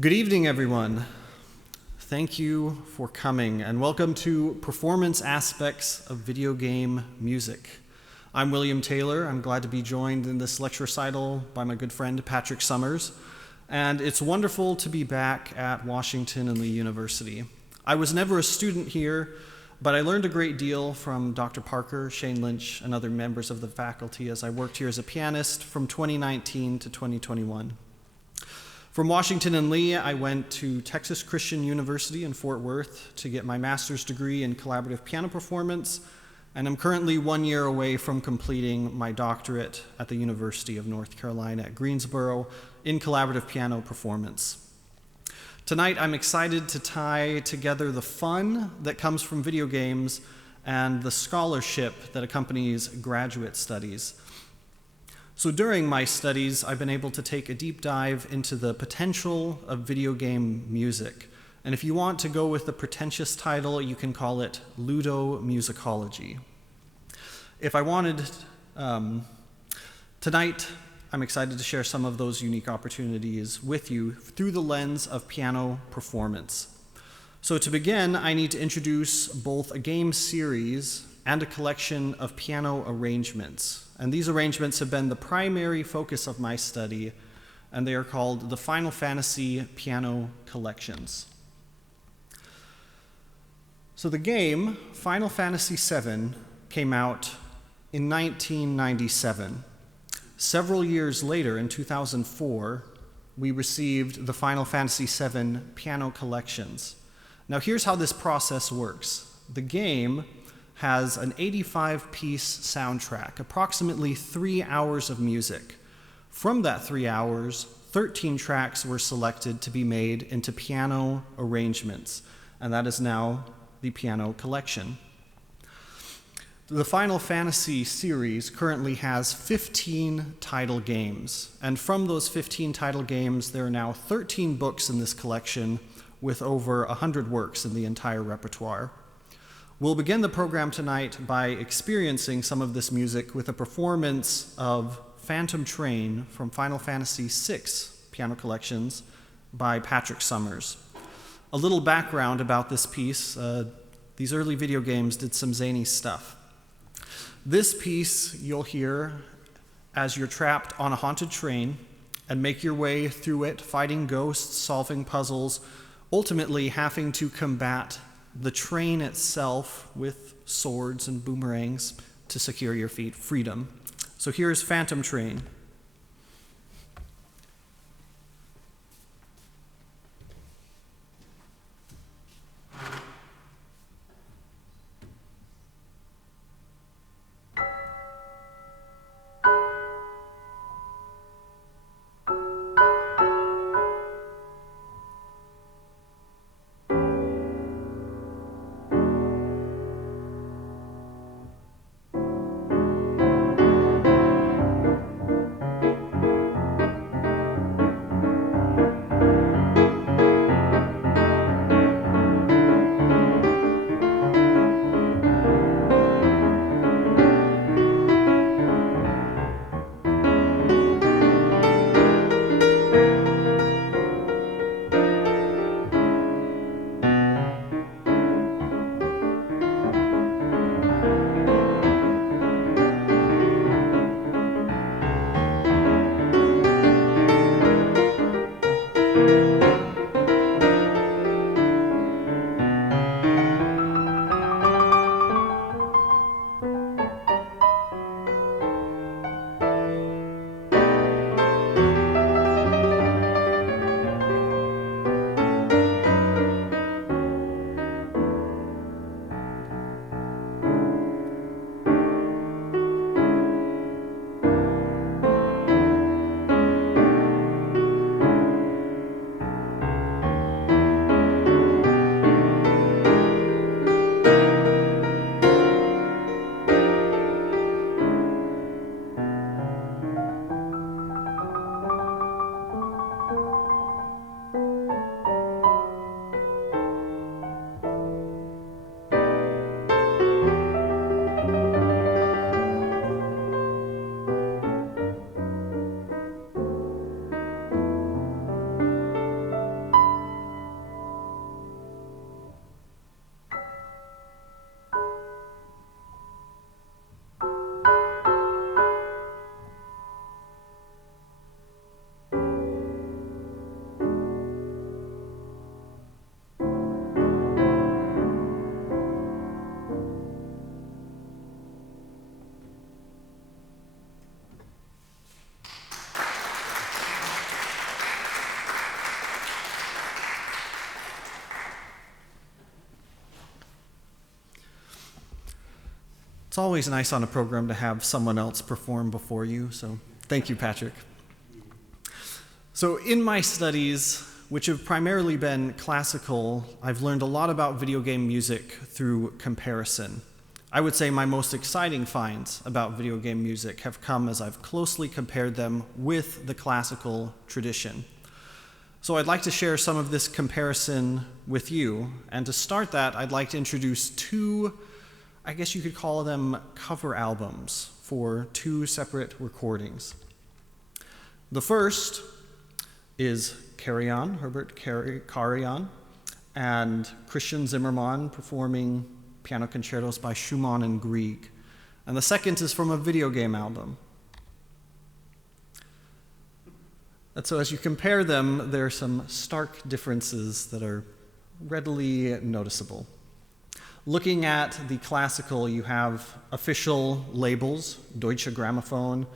Good evening, everyone. Thank you for coming, and welcome to Performance Aspects of Video Game Music. I'm William Taylor. I'm glad to be joined in this lecture recital by my good friend Patrick Summers, and it's wonderful to be back at Washington and Lee University. I was never a student here, but I learned a great deal from Dr. Parker, Shane Lynch, and other members of the faculty as I worked here as a pianist from 2019 to 2021. From Washington and Lee, I went to Texas Christian University in Fort Worth to get my master's degree in collaborative piano performance, and I'm currently 1 year away from completing my doctorate at the University of North Carolina at Greensboro in collaborative piano performance. Tonight, I'm excited to tie together the fun that comes from video games and the scholarship that accompanies graduate studies. So during my studies, I've been able to take a deep dive into the potential of video game music. And if you want to go with the pretentious title, you can call it ludomusicology. If I wanted, tonight, I'm excited to share some of those unique opportunities with you through the lens of piano performance. So to begin, I need to introduce both a game series and a collection of piano arrangements. And these arrangements have been the primary focus of my study, and they are called the Final Fantasy Piano Collections. So the game, Final Fantasy VII, came out in 1997. Several years later, in 2004, we received the Final Fantasy VII Piano Collections. Now here's how this process works. The game has an 85-piece soundtrack, approximately 3 hours of music. From that 3 hours, 13 tracks were selected to be made into piano arrangements, and that is now the piano collection. The Final Fantasy series currently has 15 title games, and from those 15 title games, there are now 13 books in this collection with over 100 works in the entire repertoire. We'll begin the program tonight by experiencing some of this music with a performance of Phantom Train from Final Fantasy VI Piano Collections by Patrick Summers. A little background about this piece, these early video games did some zany stuff. This piece you'll hear as you're trapped on a haunted train and make your way through it, fighting ghosts, solving puzzles, ultimately having to combat the train itself with swords and boomerangs to secure your freedom. So here's Phantom Train. It's always nice on a program to have someone else perform before you, so thank you, Patrick. So in my studies, which have primarily been classical, I've learned a lot about video game music through comparison. I would say my most exciting finds about video game music have come as I've closely compared them with the classical tradition. So I'd like to share some of this comparison with you, and to start that, I'd like to introduce two, I guess you could call them cover albums for two separate recordings. The first is Carry On, Herbert Carry-On, and Christian Zimmermann performing piano concertos by Schumann and Grieg. And the second is from a video game album. And so as you compare them, there are some stark differences that are readily noticeable. Looking at the classical, you have official labels, Deutsche Grammophon.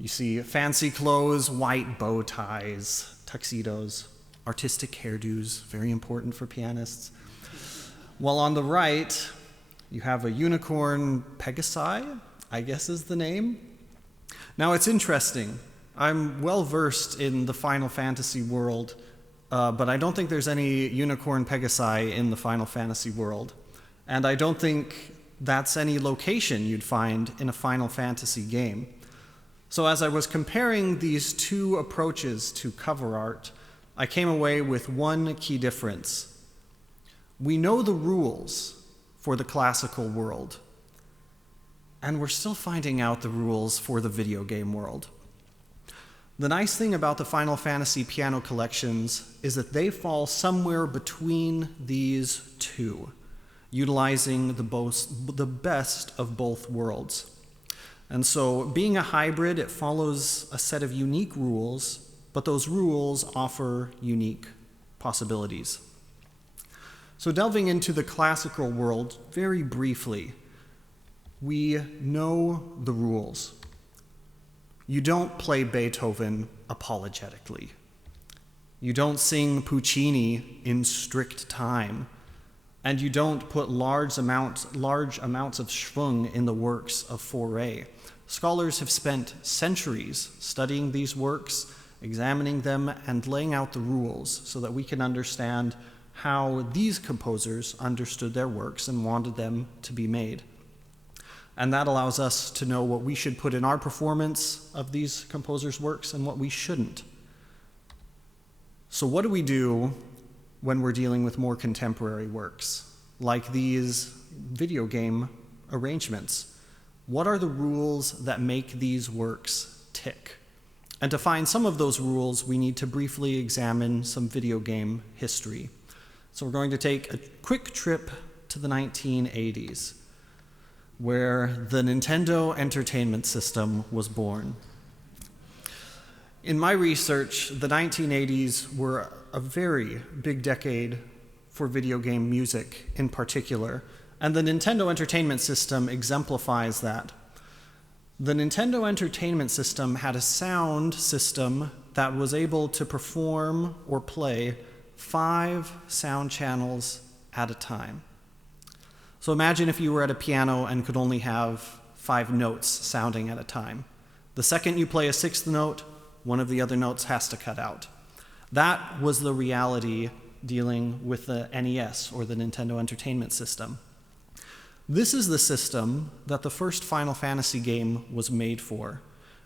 You see fancy clothes, white bow ties, tuxedos, artistic hairdos, very important for pianists. While on the right, you have a unicorn Pegasi, I guess is the name. Now it's interesting. I'm well versed in the Final Fantasy world, but I don't think there's any unicorn Pegasi in the Final Fantasy world. And I don't think that's any location you'd find in a Final Fantasy game. So as I was comparing these two approaches to cover art, I came away with one key difference. We know the rules for the classical world, and we're still finding out the rules for the video game world. The nice thing about the Final Fantasy piano collections is that they fall somewhere between these two, utilizing the best of both worlds. And so being a hybrid, it follows a set of unique rules, but those rules offer unique possibilities. So delving into the classical world very briefly, we know the rules. You don't play Beethoven apologetically. You don't sing Puccini in strict time. And you don't put large amounts of schwung in the works of Fauré. Scholars have spent centuries studying these works, examining them, and laying out the rules so that we can understand how these composers understood their works and wanted them to be made. And that allows us to know what we should put in our performance of these composers' works and what we shouldn't. So what do we do when we're dealing with more contemporary works, like these video game arrangements? What are the rules that make these works tick? And to find some of those rules, we need to briefly examine some video game history. So we're going to take a quick trip to the 1980s, where the Nintendo Entertainment System was born. In my research, the 1980s were a very big decade for video game music in particular, and the Nintendo Entertainment System exemplifies that. The Nintendo Entertainment System had a sound system that was able to perform or play 5 sound channels at a time. So imagine if you were at a piano and could only have 5 notes sounding at a time. The second you play a 6th note, one of the other notes has to cut out. That was the reality dealing with the NES, or the Nintendo Entertainment System. This is the system that the first Final Fantasy game was made for,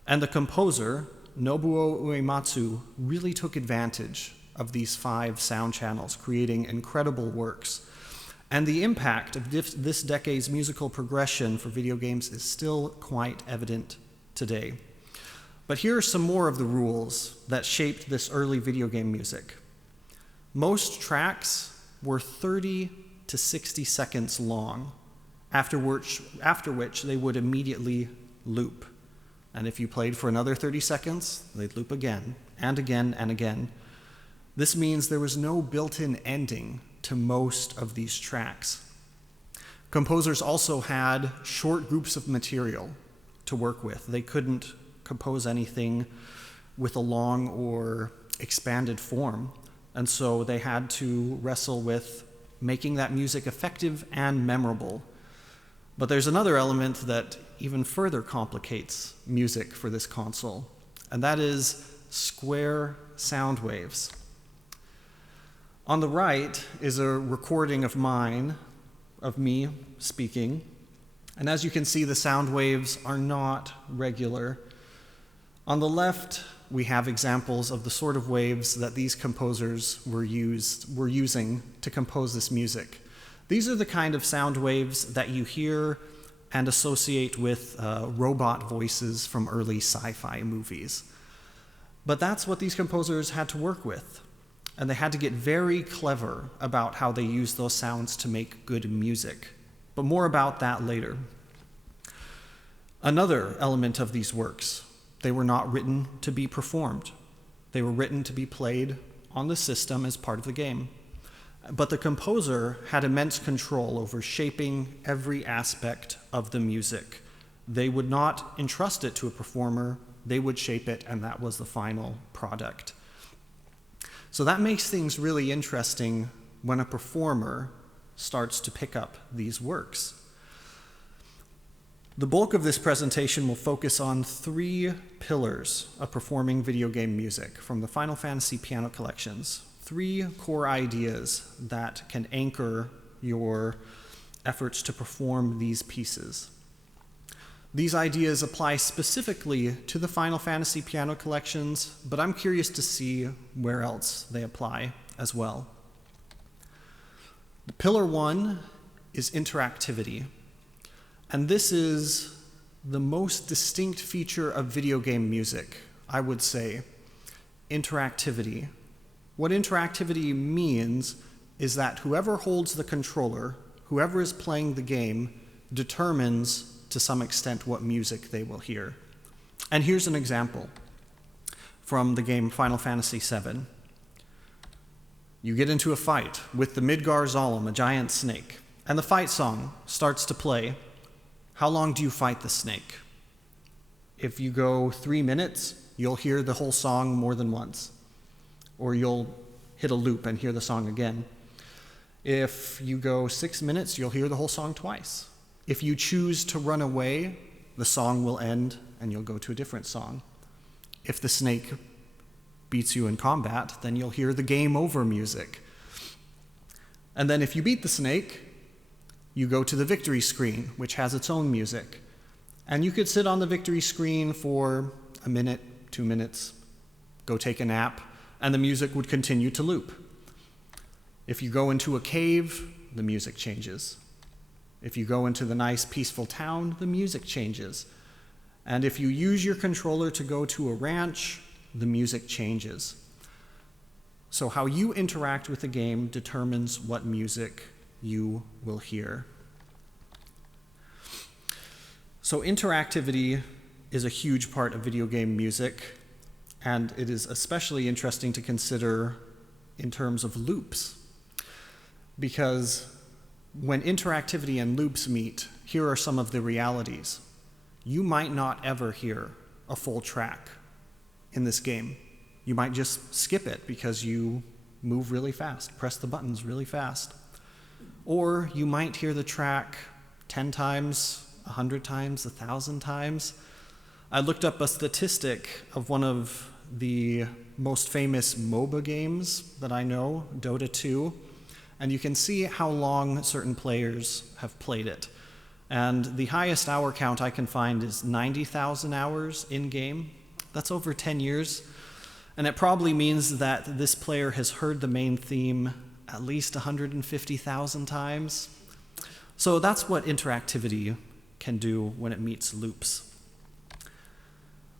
and the composer, Nobuo Uematsu, really took advantage of these 5 sound channels, creating incredible works. And the impact of this decade's musical progression for video games is still quite evident today. But here are some more of the rules that shaped this early video game music. Most tracks were 30 to 60 seconds long, after which they would immediately loop. And if you played for another 30 seconds, they'd loop again, and again, and again. This means there was no built-in ending to most of these tracks. Composers also had short groups of material to work with. They couldn't compose anything with a long or expanded form, and so they had to wrestle with making that music effective and memorable. But there's another element that even further complicates music for this console, and that is square sound waves. On the right is a recording of me speaking, and as you can see, the sound waves are not regular. On the left, we have examples of the sort of waves that these composers were using to compose this music. These are the kind of sound waves that you hear and associate with robot voices from early sci-fi movies. But that's what these composers had to work with, and they had to get very clever about how they used those sounds to make good music. But more about that later. Another element of these works: they were not written to be performed. They were written to be played on the system as part of the game. But the composer had immense control over shaping every aspect of the music. They would not entrust it to a performer, they would shape it, and that was the final product. So that makes things really interesting when a performer starts to pick up these works. The bulk of this presentation will focus on 3 pillars of performing video game music from the Final Fantasy piano collections. 3 core ideas that can anchor your efforts to perform these pieces. These ideas apply specifically to the Final Fantasy piano collections, but I'm curious to see where else they apply as well. Pillar 1 is interactivity. And this is the most distinct feature of video game music, I would say: interactivity. What interactivity means is that whoever holds the controller, whoever is playing the game, determines to some extent what music they will hear. And here's an example from the game Final Fantasy VII. You get into a fight with the Midgar Zolom, a giant snake, and the fight song starts to play. How long do you fight the snake? If you go 3 minutes, you'll hear the whole song more than once. Or you'll hit a loop and hear the song again. If you go 6 minutes, you'll hear the whole song twice. If you choose to run away, the song will end and you'll go to a different song. If the snake beats you in combat, then you'll hear the game over music. And then if you beat the snake, you go to the victory screen, which has its own music. And you could sit on the victory screen for 1 minute, 2 minutes, go take a nap, and the music would continue to loop. If you go into a cave, the music changes. If you go into the nice, peaceful town, the music changes. And if you use your controller to go to a ranch, the music changes. So how you interact with the game determines what music you will hear. So interactivity is a huge part of video game music, and it is especially interesting to consider in terms of loops. Because when interactivity and loops meet, here are some of the realities. You might not ever hear a full track in this game. You might just skip it because you move really fast, press the buttons really fast. Or you might hear the track 10 times, 100 times, 1,000 times. I looked up a statistic of one of the most famous MOBA games that I know, Dota 2, and you can see how long certain players have played it. And the highest hour count I can find is 90,000 hours in-game. That's over 10 years. And it probably means that this player has heard the main theme at least 150,000 times. So that's what interactivity can do when it meets loops.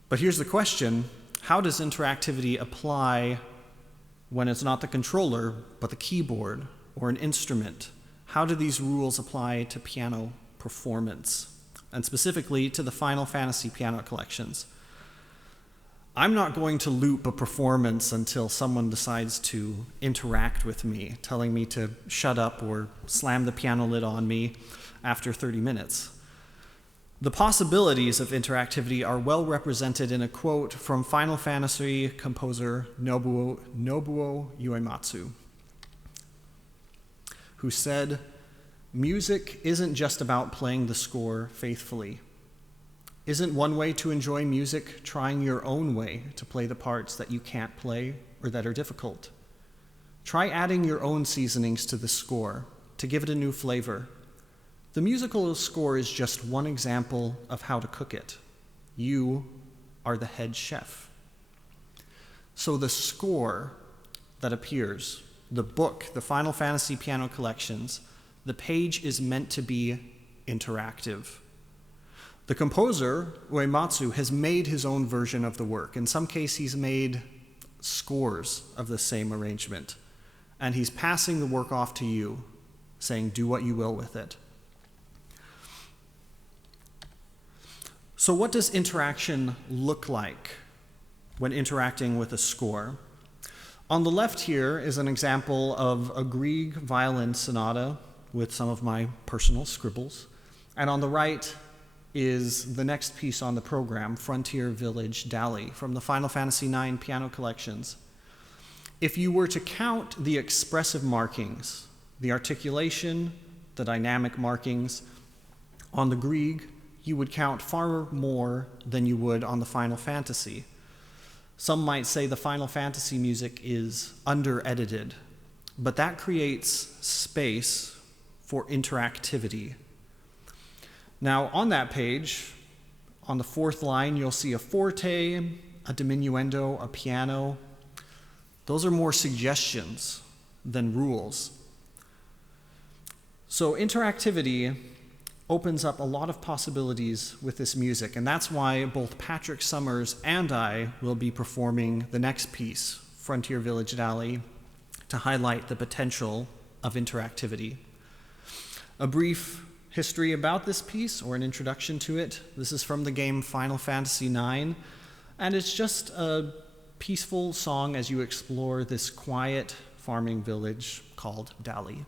But here's the question: how does interactivity apply when it's not the controller, but the keyboard or an instrument? How do these rules apply to piano performance, and specifically to the Final Fantasy piano collections? I'm not going to loop a performance until someone decides to interact with me, telling me to shut up or slam the piano lid on me after 30 minutes. The possibilities of interactivity are well represented in a quote from Final Fantasy composer Nobuo Uematsu, who said, Music isn't just about playing the score faithfully. Isn't one way to enjoy music trying your own way to play the parts that you can't play or that are difficult? Try adding your own seasonings to the score to give it a new flavor. The musical score is just one example of how to cook it. You are the head chef. So the score that appears, the book, the Final Fantasy Piano Collections, the page is meant to be interactive. The composer, Uematsu, has made his own version of the work. In some cases, he's made scores of the same arrangement. And he's passing the work off to you, saying, do what you will with it. So what does interaction look like when interacting with a score? On the left here is an example of a Grieg violin sonata with some of my personal scribbles. And on the right is the next piece on the program, Frontier Village Dali, from the Final Fantasy IX Piano Collections. If you were to count the expressive markings, the articulation, the dynamic markings, on the Grieg, you would count far more than you would on the Final Fantasy. Some might say the Final Fantasy music is under-edited, but that creates space for interactivity. Now, on that page, on the fourth line, you'll see a forte, a diminuendo, a piano. Those are more suggestions than rules. So interactivity opens up a lot of possibilities with this music, and that's why both Patrick Summers and I will be performing the next piece, Frontier Village Dali, to highlight the potential of interactivity. A brief history about this piece, or an introduction to it. This is from the game Final Fantasy IX, and it's just a peaceful song as you explore this quiet farming village called Dali.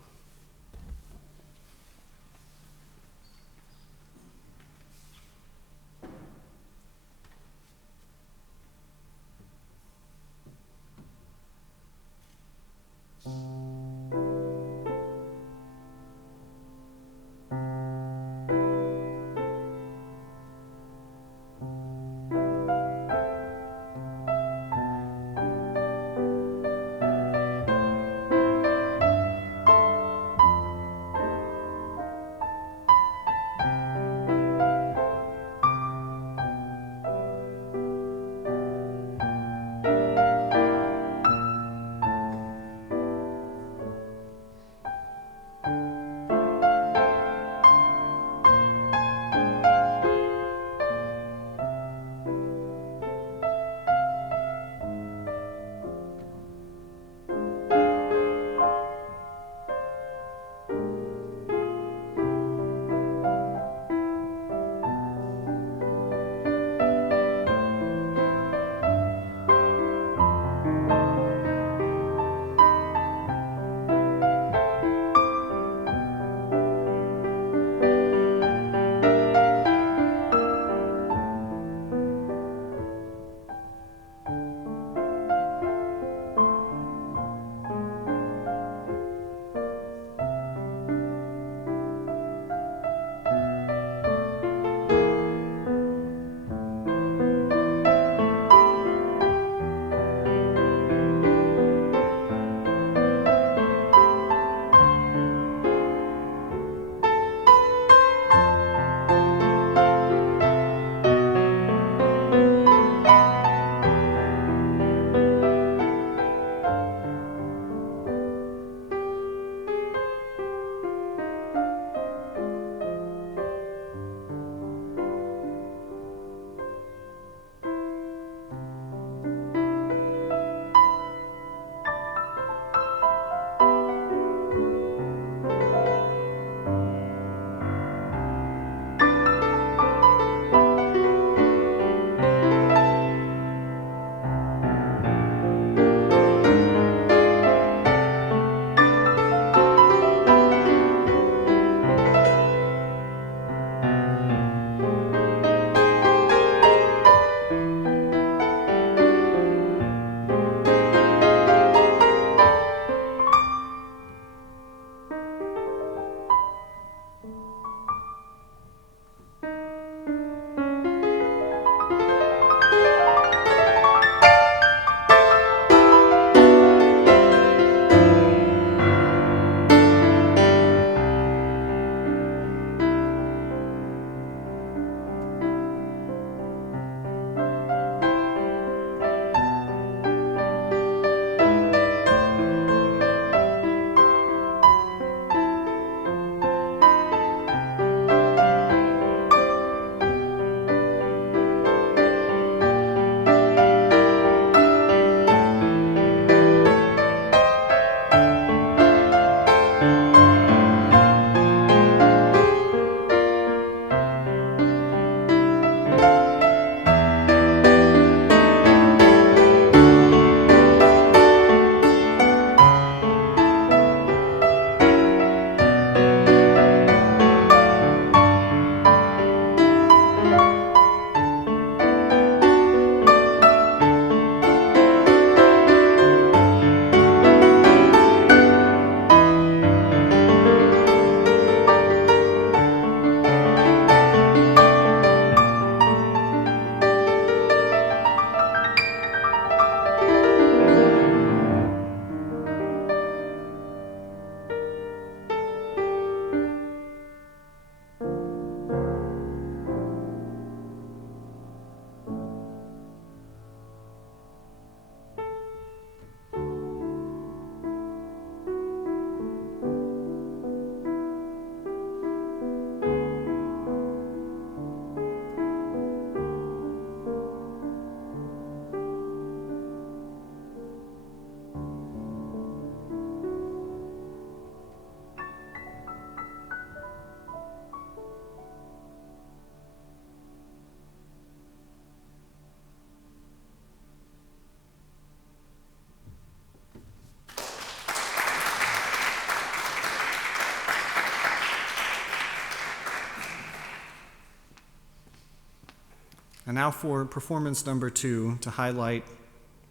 And now for performance number 2 to highlight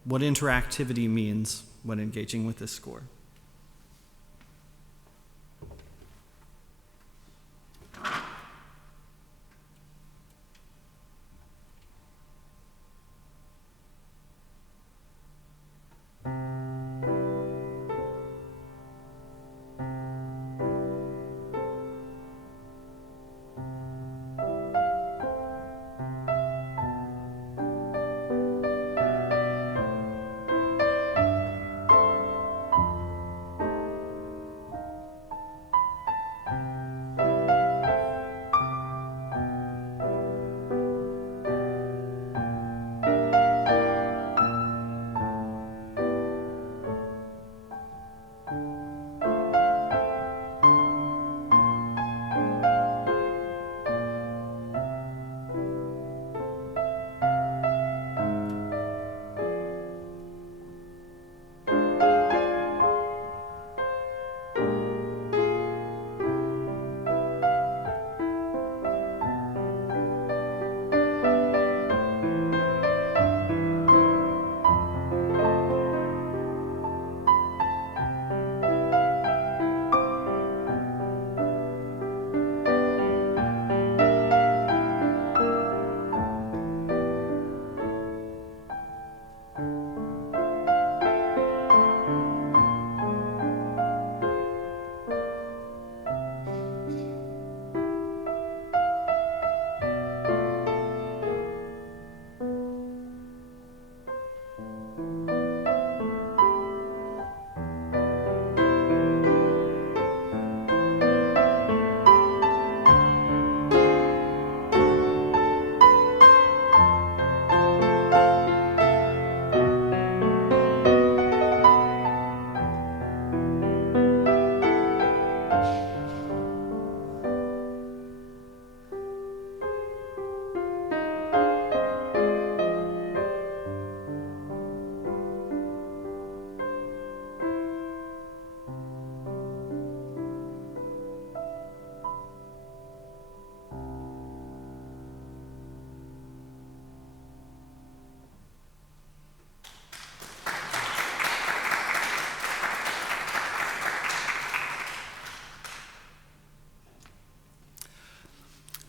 what interactivity means when engaging with this score.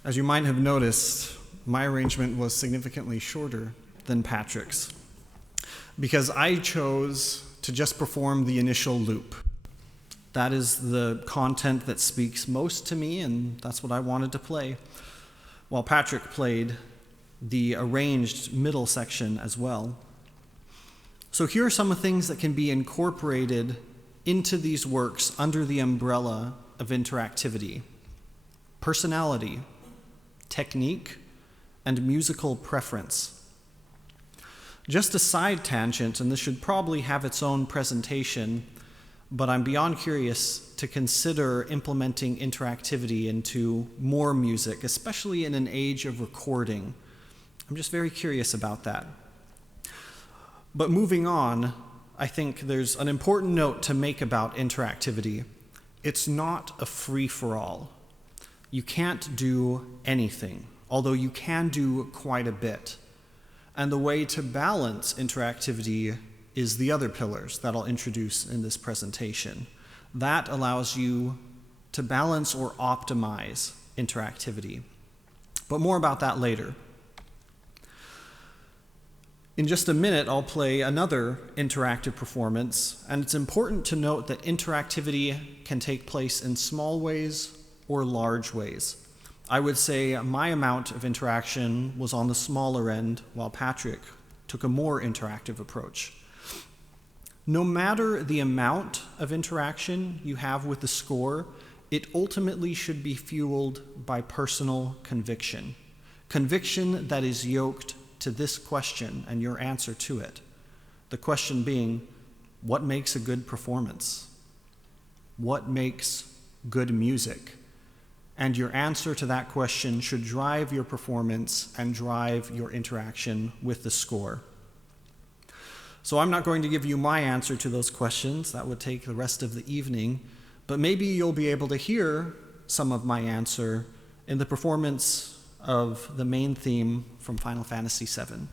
As you might have noticed, my arrangement was significantly shorter than Patrick's because I chose to just perform the initial loop. That is the content that speaks most to me, and that's what I wanted to play, while Patrick played the arranged middle section as well. So here are some of the things that can be incorporated into these works under the umbrella of interactivity: personality, technique, and musical preference. Just a side tangent, and this should probably have its own presentation, but I'm beyond curious to consider implementing interactivity into more music, especially in an age of recording. I'm just very curious about that. But moving on, I think there's an important note to make about interactivity. It's not a free-for-all. You can't do anything, although you can do quite a bit. And the way to balance interactivity is the other pillars that I'll introduce in this presentation. That allows you to balance or optimize interactivity. But more about that later. In just a minute, I'll play another interactive performance, and it's important to note that interactivity can take place in small ways or large ways. I would say my amount of interaction was on the smaller end, while Patrick took a more interactive approach. No matter the amount of interaction you have with the score, it ultimately should be fueled by personal conviction. Conviction that is yoked to this question and your answer to it. The question being, what makes a good performance? What makes good music? And your answer to that question should drive your performance and drive your interaction with the score. So I'm not going to give you my answer to those questions. That would take the rest of the evening. But maybe you'll be able to hear some of my answer in the performance of the main theme from Final Fantasy VII.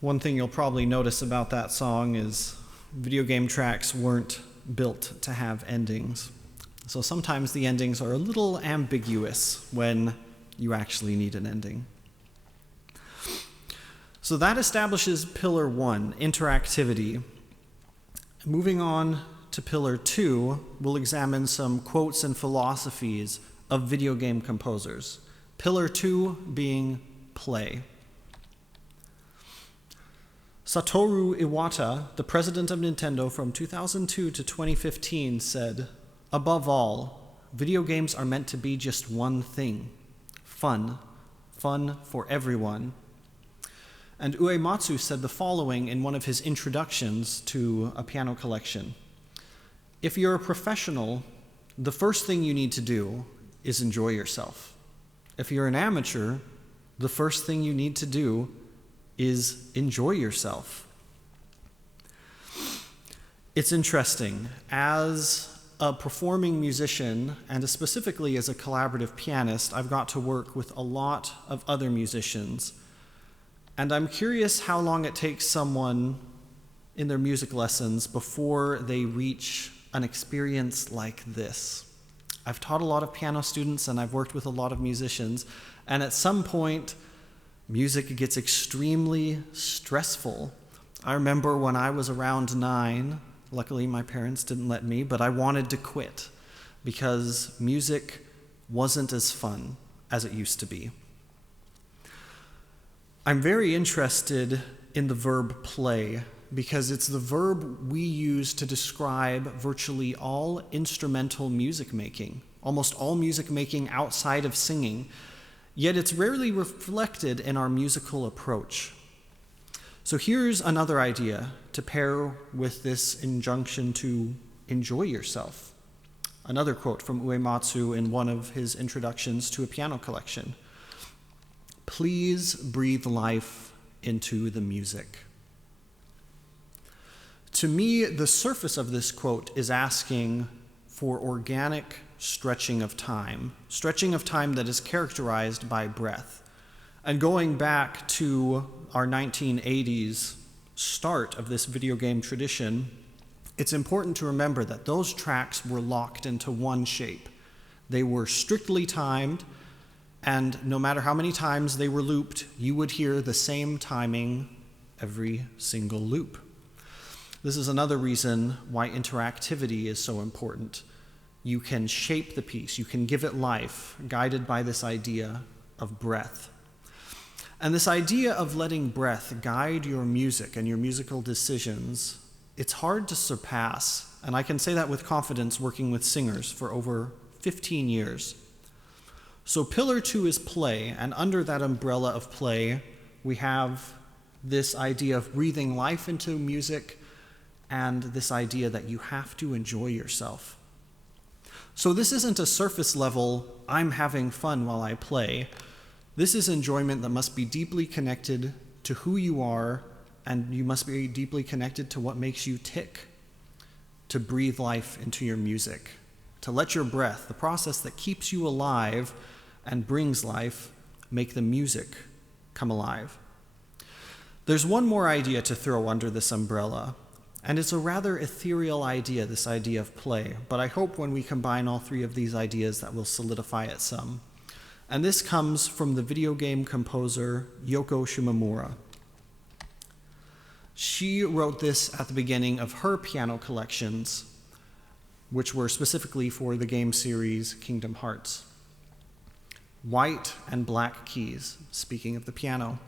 One thing you'll probably notice about that song is video game tracks weren't built to have endings. So sometimes the endings are a little ambiguous when you actually need an ending. So that establishes pillar 1, interactivity. Moving on to pillar 2, we'll examine some quotes and philosophies of video game composers. Pillar 2 being play. Satoru Iwata, the president of Nintendo from 2002 to 2015, said, "Above all, video games are meant to be just one thing, fun. Fun for everyone." And Uematsu said the following in one of his introductions to a piano collection. "If you're a professional, the first thing you need to do is enjoy yourself. If you're an amateur, the first thing you need to do is enjoy yourself." It's interesting, as a performing musician, and specifically as a collaborative pianist, I've got to work with a lot of other musicians. And I'm curious how long it takes someone in their music lessons before they reach an experience like this. I've taught a lot of piano students and I've worked with a lot of musicians, and at some point, music gets extremely stressful. I remember when I was around 9, luckily my parents didn't let me, but I wanted to quit because music wasn't as fun as it used to be. I'm very interested in the verb play because it's the verb we use to describe virtually all instrumental music making, almost all music making outside of singing, yet it's rarely reflected in our musical approach. So here's another idea to pair with this injunction to enjoy yourself. Another quote from Uematsu in one of his introductions to a piano collection. "Please breathe life into the music." To me, the surface of this quote is asking for organic stretching of time that is characterized by breath. And going back to our 1980s start of this video game tradition, it's important to remember that those tracks were locked into one shape. They were strictly timed, and no matter how many times they were looped, you would hear the same timing every single loop. This is another reason why interactivity is so important. You can shape the piece, you can give it life, guided by this idea of breath. And this idea of letting breath guide your music and your musical decisions, it's hard to surpass, and I can say that with confidence working with singers for over 15 years. So pillar 2 is play, and under that umbrella of play, we have this idea of breathing life into music and this idea that you have to enjoy yourself. So this isn't a surface level, I'm having fun while I play. This is enjoyment that must be deeply connected to who you are, and you must be deeply connected to what makes you tick, to breathe life into your music, to let your breath, the process that keeps you alive and brings life, make the music come alive. There's one more idea to throw under this umbrella, and it's a rather ethereal idea, this idea of play, but I hope when we combine all three of these ideas that will solidify it some. And this comes from the video game composer Yoko Shimomura. She wrote this at the beginning of her piano collections, which were specifically for the game series Kingdom Hearts. White and black keys, speaking of the piano.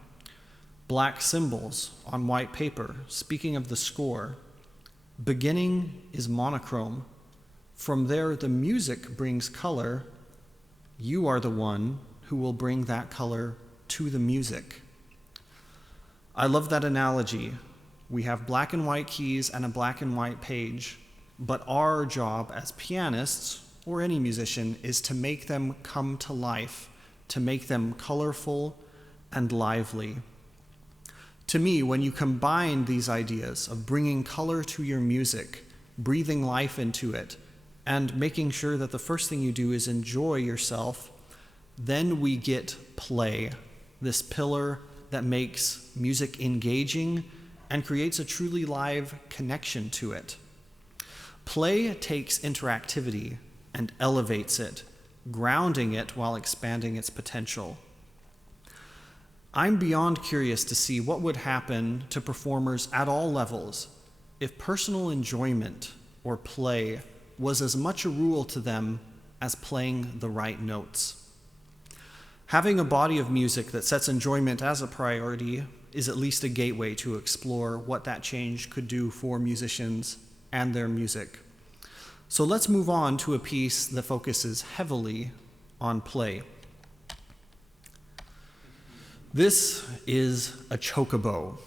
Black symbols on white paper, speaking of the score. Beginning is monochrome. From there, the music brings color. You are the one who will bring that color to the music. I love that analogy. We have black and white keys and a black and white page, but our job as pianists, or any musician, is to make them come to life, to make them colorful and lively. To me, when you combine these ideas of bringing color to your music, breathing life into it, and making sure that the first thing you do is enjoy yourself, then we get play, this pillar that makes music engaging and creates a truly live connection to it. Play takes interactivity and elevates it, grounding it while expanding its potential. I'm beyond curious to see what would happen to performers at all levels if personal enjoyment or play was as much a rule to them as playing the right notes. Having a body of music that sets enjoyment as a priority is at least a gateway to explore what that change could do for musicians and their music. So let's move on to a piece that focuses heavily on play. This is a chocobo.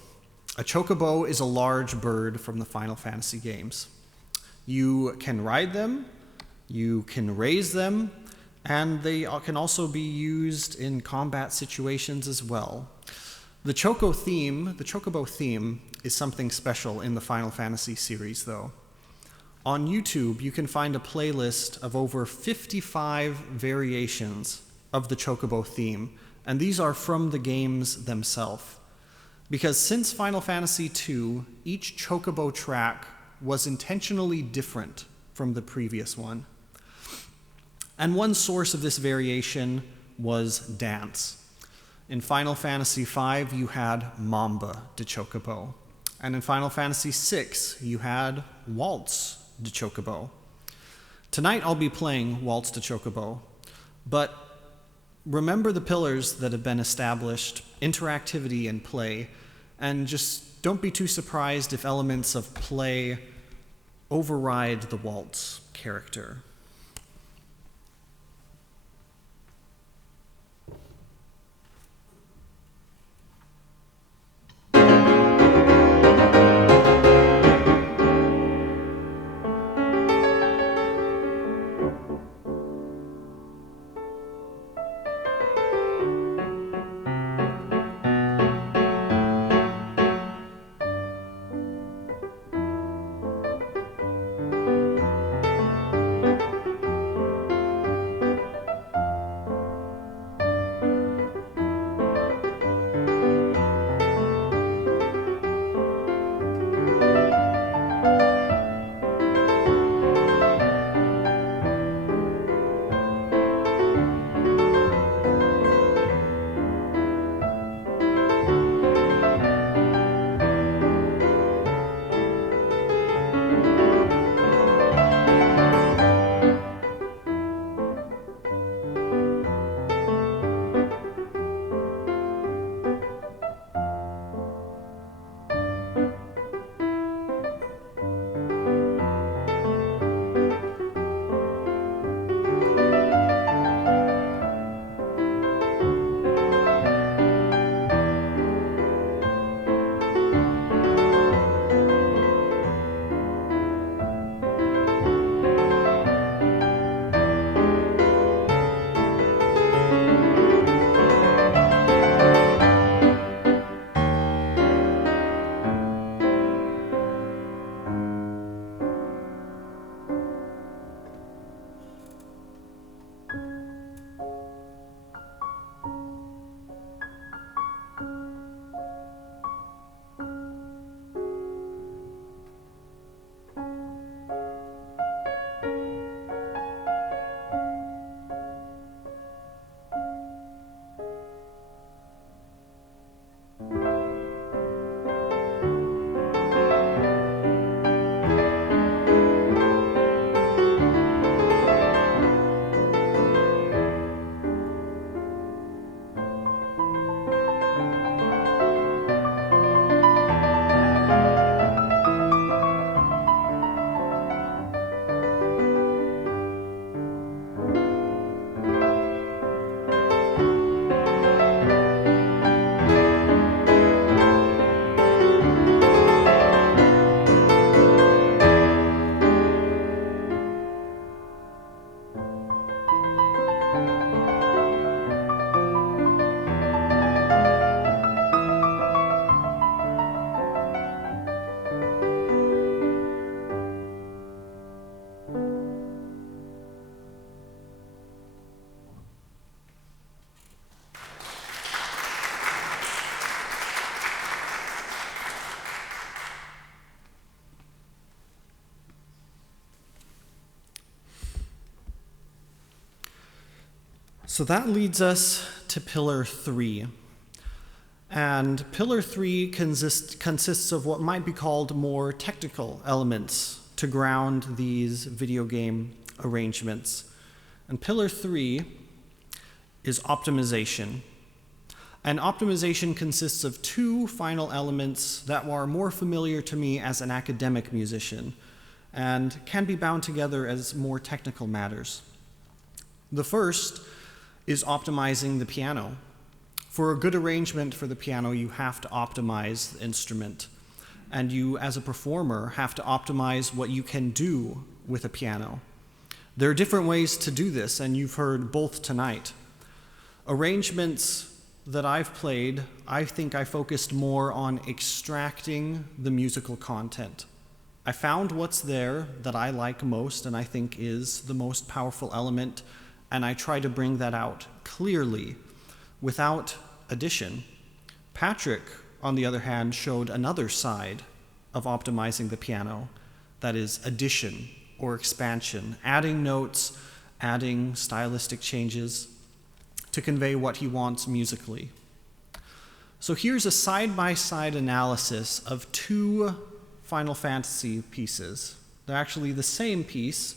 A chocobo is a large bird from the Final Fantasy games. You can ride them, you can raise them, and they can also be used in combat situations as well. The chocobo theme is something special in the Final Fantasy series, though. On YouTube, you can find a playlist of over 55 variations of the chocobo theme, and these are from the games themselves. Because since Final Fantasy II, each chocobo track was intentionally different from the previous one. And one source of this variation was dance. In Final Fantasy V, you had Mamba de Chocobo. And in Final Fantasy VI, you had Waltz de Chocobo. Tonight I'll be playing Waltz de Chocobo, but remember the pillars that have been established, interactivity and play, and just don't be too surprised if elements of play override the waltz character. So that leads us to pillar 3. And pillar 3 consists of what might be called more technical elements to ground these video game arrangements. And pillar 3 is optimization. And optimization consists of 2 final elements that are more familiar to me as an academic musician and can be bound together as more technical matters. The first is optimizing the piano. For a good arrangement for the piano, you have to optimize the instrument. And you, as a performer, have to optimize what you can do with a piano. There are different ways to do this, and you've heard both tonight. Arrangements that I've played, I think I focused more on extracting the musical content. I found what's there that I like most and I think is the most powerful element, and I try to bring that out clearly without addition. Patrick, on the other hand, showed another side of optimizing the piano, that is addition or expansion, adding notes, adding stylistic changes to convey what he wants musically. So here's a side-by-side analysis of 2 Final Fantasy pieces. They're actually the same piece.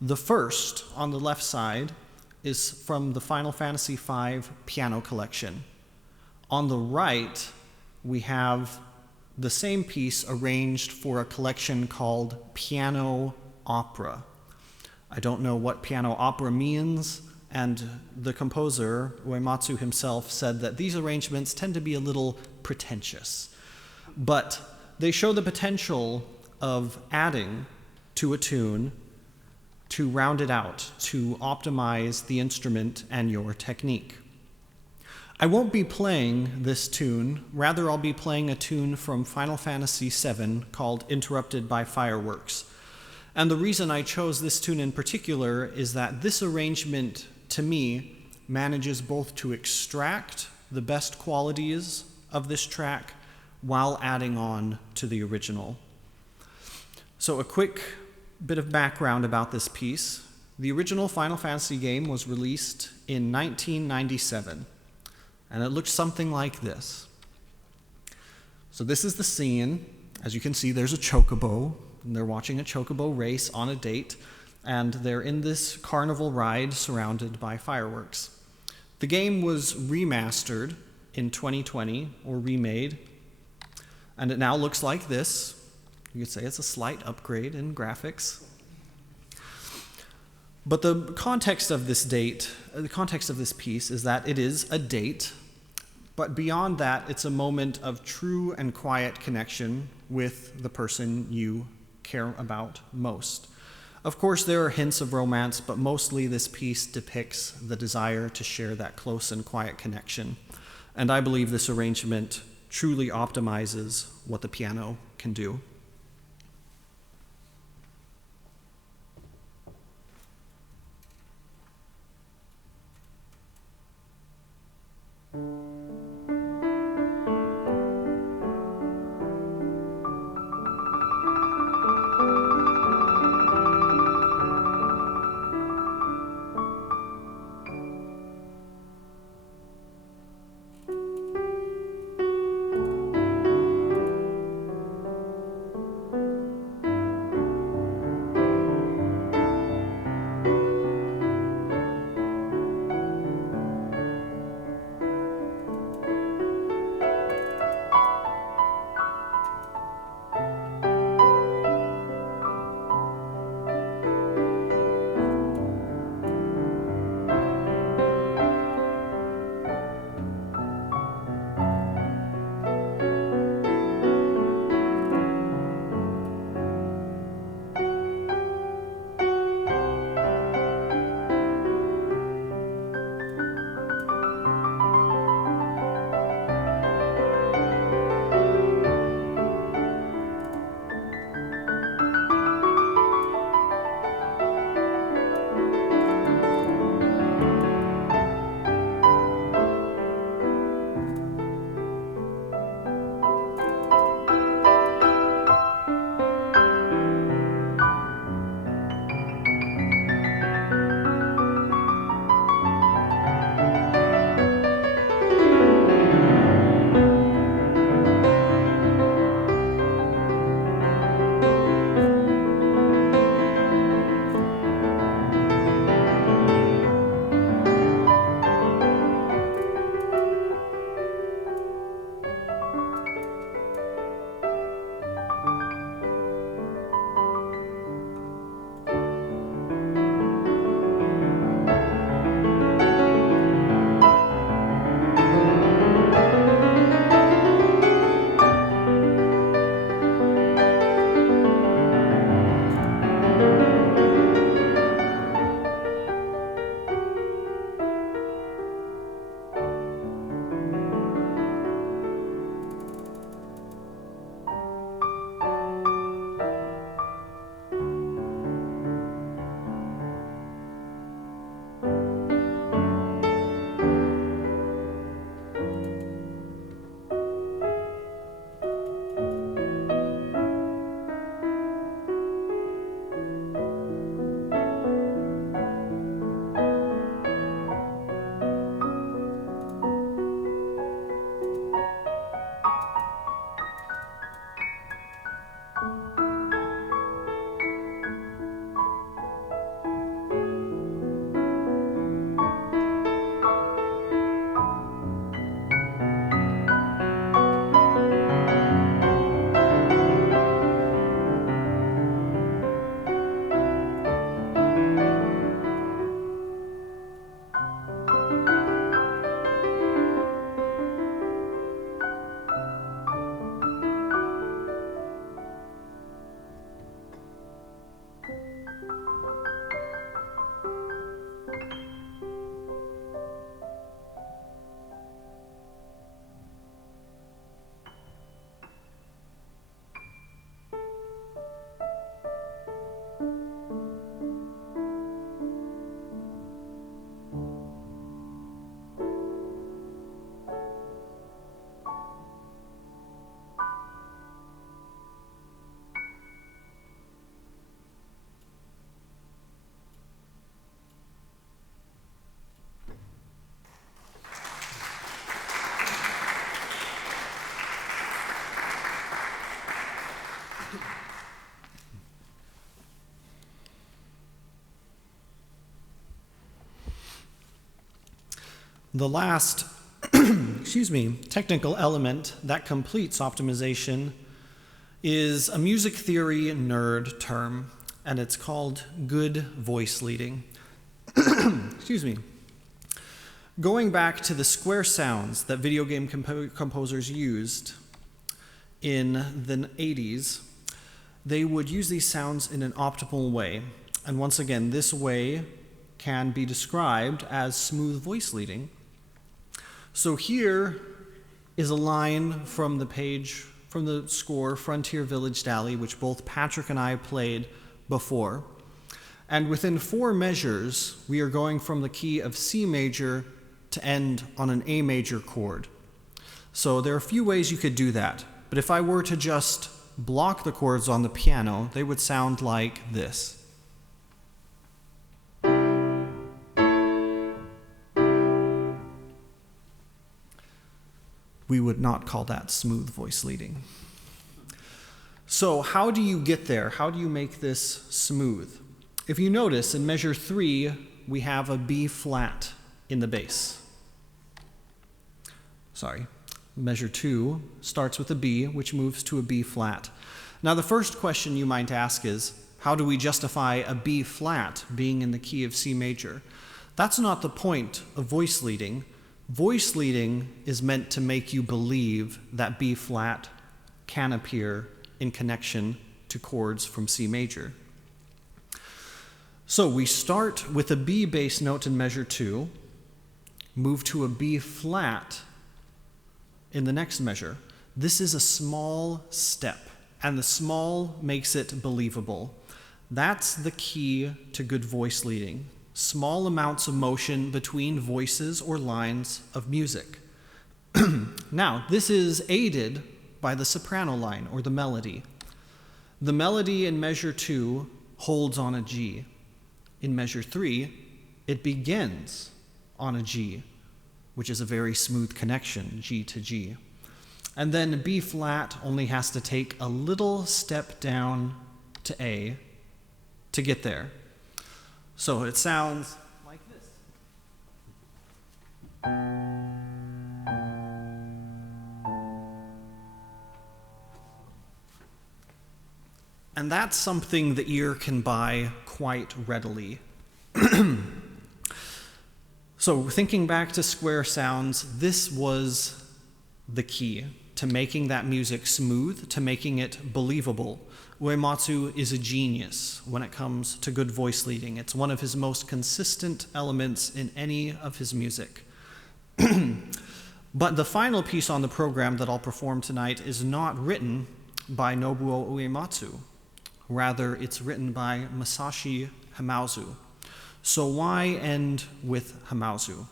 The first, on the left side, is from the Final Fantasy V piano collection. On the right, we have the same piece arranged for a collection called Piano Opera. I don't know what piano opera means, and the composer, Uematsu himself, said that these arrangements tend to be a little pretentious. But they show the potential of adding to a tune to round it out, to optimize the instrument and your technique. I won't be playing this tune, rather I'll be playing a tune from Final Fantasy VII called Interrupted by Fireworks. And the reason I chose this tune in particular is that this arrangement, to me, manages both to extract the best qualities of this track while adding on to the original. So a quick bit of background about this piece. The original Final Fantasy game was released in 1997, and it looked something like this. So this is the scene. As you can see, there's a chocobo, and they're watching a chocobo race on a date, and they're in this carnival ride surrounded by fireworks. The game was remastered in 2020, or remade, and it now looks like this. You could say it's a slight upgrade in graphics. But the context of this piece is that it is a date, but beyond that, it's a moment of true and quiet connection with the person you care about most. Of course, there are hints of romance, but mostly this piece depicts the desire to share that close and quiet connection. And I believe this arrangement truly optimizes what the piano can do. The last, technical element that completes optimization is a music theory nerd term, and it's called good voice leading. Going back to the square sounds that video game composers used in the 80s, they would use these sounds in an optimal way. And once again, this way can be described as smooth voice leading. So here is a line from the page, from the score Frontier Village Dally, which both Patrick and I played before. And within 4 measures, we are going from the key of C major to end on an A major chord. So there are a few ways you could do that. But if I were to just block the chords on the piano, they would sound like this. We would not call that smooth voice leading. So how do you get there? How do you make this smooth? If you notice, in measure 3, we have a B flat in the bass. Measure 2 starts with a B, which moves to a B flat. Now the first question you might ask is, how do we justify a B flat being in the key of C major? That's not the point of voice leading. Voice leading is meant to make you believe that B flat can appear in connection to chords from C major. So we start with a B bass note in measure 2, move to a B flat in the next measure. This is a small step, and the small makes it believable. That's the key to good voice leading. Small amounts of motion between voices or lines of music. Now, this is aided by the soprano line, or the melody. The melody in measure 2 holds on a G. In measure 3, it begins on a G, which is a very smooth connection, G to G. And then B flat only has to take a little step down to A to get there. So it sounds like this. And that's something the ear can buy quite readily. So thinking back to square sounds, this was the key to making that music smooth, to making it believable. Uematsu is a genius when it comes to good voice leading. It's one of his most consistent elements in any of his music. But the final piece on the program that I'll perform tonight is not written by Nobuo Uematsu. Rather, it's written by Masashi Hamauzu. So why end with Hamauzu?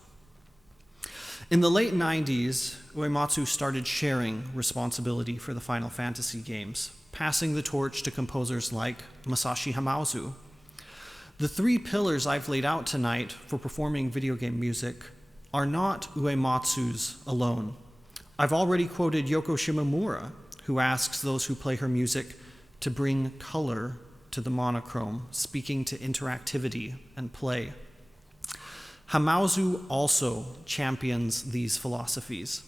In the late 90s, Uematsu started sharing responsibility for the Final Fantasy games, passing the torch to composers like Masashi Hamauzu. The 3 pillars I've laid out tonight for performing video game music are not Uematsu's alone. I've already quoted Yoko Shimomura, who asks those who play her music to bring color to the monochrome, speaking to interactivity and play. Hamauzu also champions these philosophies.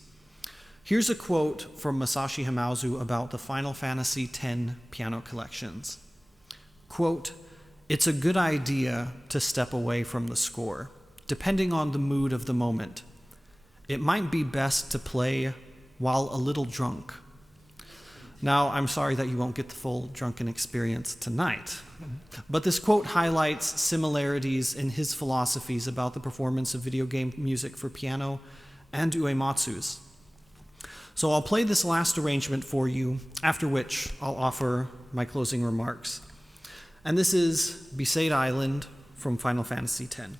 Here's a quote from Masashi Hamauzu about the Final Fantasy X piano collections. Quote, "It's a good idea to step away from the score, depending on the mood of the moment. It might be best to play while a little drunk." Now, I'm sorry that you won't get the full drunken experience tonight, but this quote highlights similarities in his philosophies about the performance of video game music for piano and Uematsu's. So I'll play this last arrangement for you, after which I'll offer my closing remarks. And this is Besaid Island from Final Fantasy X.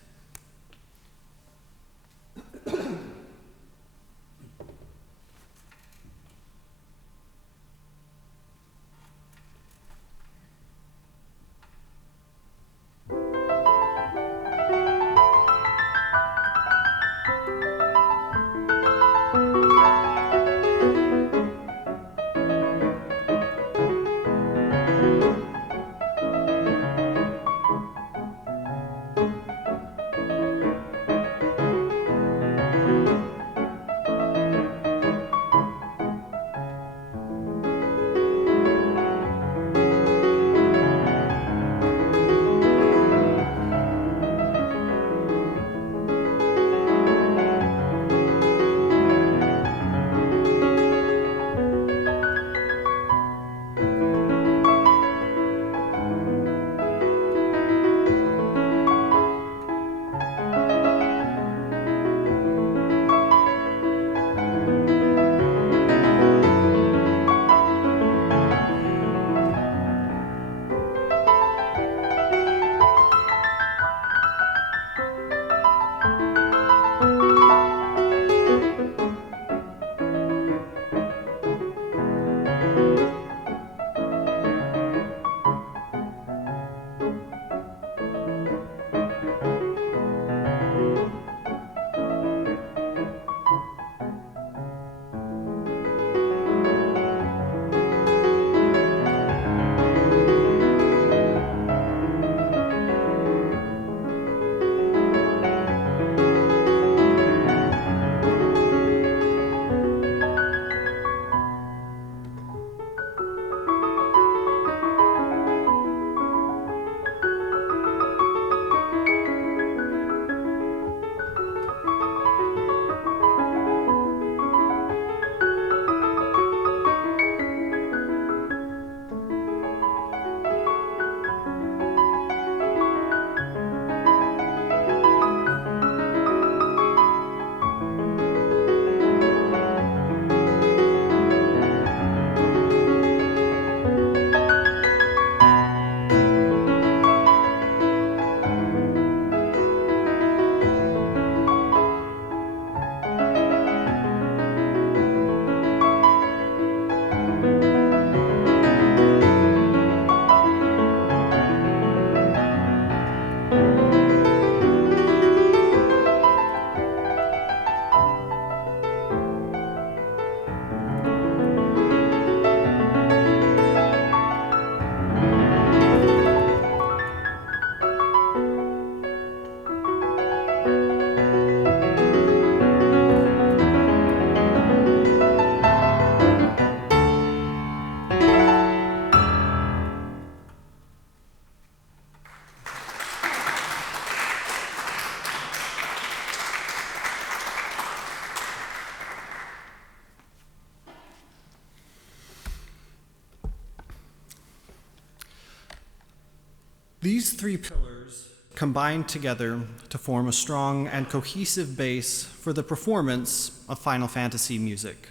These three pillars combine together to form a strong and cohesive base for the performance of Final Fantasy music.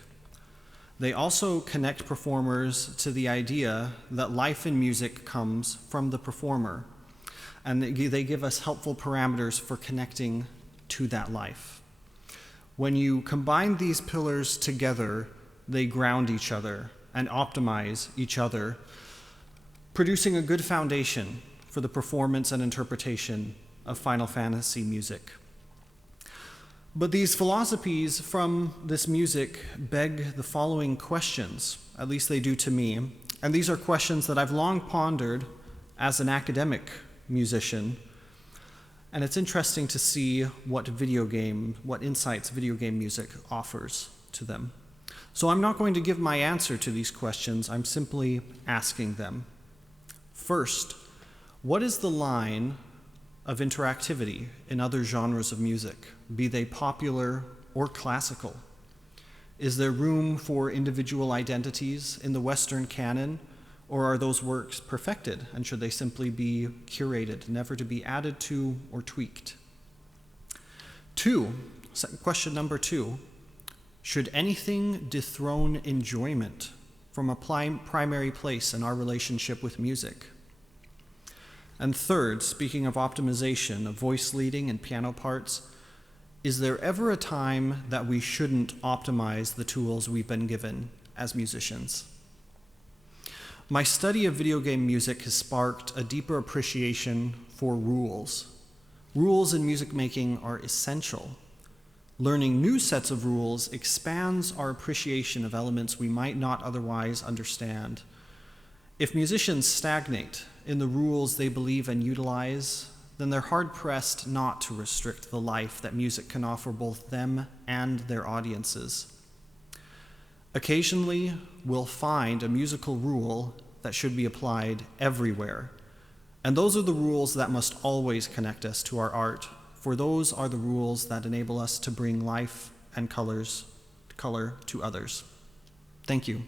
They also connect performers to the idea that life in music comes from the performer, and they give us helpful parameters for connecting to that life. When you combine these pillars together, they ground each other and optimize each other, producing a good foundation for the performance and interpretation of Final Fantasy music. But these philosophies from this music beg the following questions, at least they do to me, and these are questions that I've long pondered as an academic musician, and it's interesting to see what insights video game music offers to them. So I'm not going to give my answer to these questions, I'm simply asking them. First, what is the line of interactivity in other genres of music, be they popular or classical? Is there room for individual identities in the Western canon, or are those works perfected, and should they simply be curated, never to be added to or tweaked? Question number 2, should anything dethrone enjoyment from a primary place in our relationship with music? And third, speaking of optimization of voice leading and piano parts, is there ever a time that we shouldn't optimize the tools we've been given as musicians? My study of video game music has sparked a deeper appreciation for rules. Rules in music making are essential. Learning new sets of rules expands our appreciation of elements we might not otherwise understand. If musicians stagnate in the rules they believe and utilize, then they're hard-pressed not to restrict the life that music can offer both them and their audiences. Occasionally, we'll find a musical rule that should be applied everywhere, and those are the rules that must always connect us to our art, for those are the rules that enable us to bring life and color to others. Thank you.